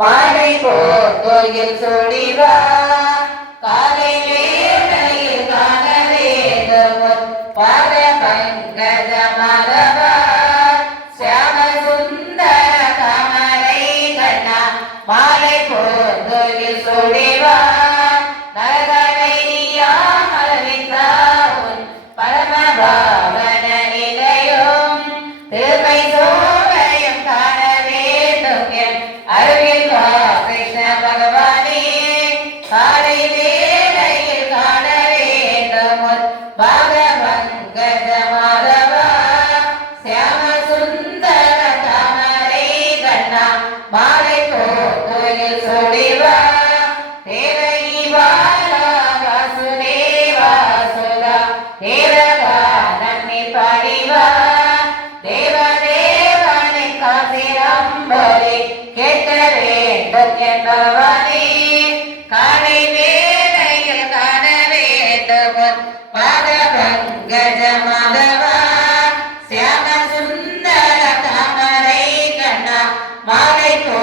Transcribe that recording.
மாலை போர் கோயில் சுடிவா காலை வேளையில் காண வேண்டும் பாத பங்கஜ மாதவா சியாம சுந்தர கமலை கண்ணா மாலை போர் கோயில் சுடிவா பரமபாவன நிலையும் திருமை சோலையும் காண வேண்டும் என் அருகில் வா கிருஷ்ண பகவானே காலை வேளையில் காண வேண்டும் பாத பங்கஜ மாதவா சியாம சுந்தர கமலை கண்ணா மாலை போர் கோயில் சுடிவா தேவகி பாலா வாசுதேவா சுதா தேவகானி பரிவா தேவதேவனை காசிரம்பரை கேட்க வேண்டும் என்பவனே காலை வேளையில் காண வேண்டும் பாத பங்கஜ மாதவா சியாம சுந்தர கமலை கண்ணா மாலை போ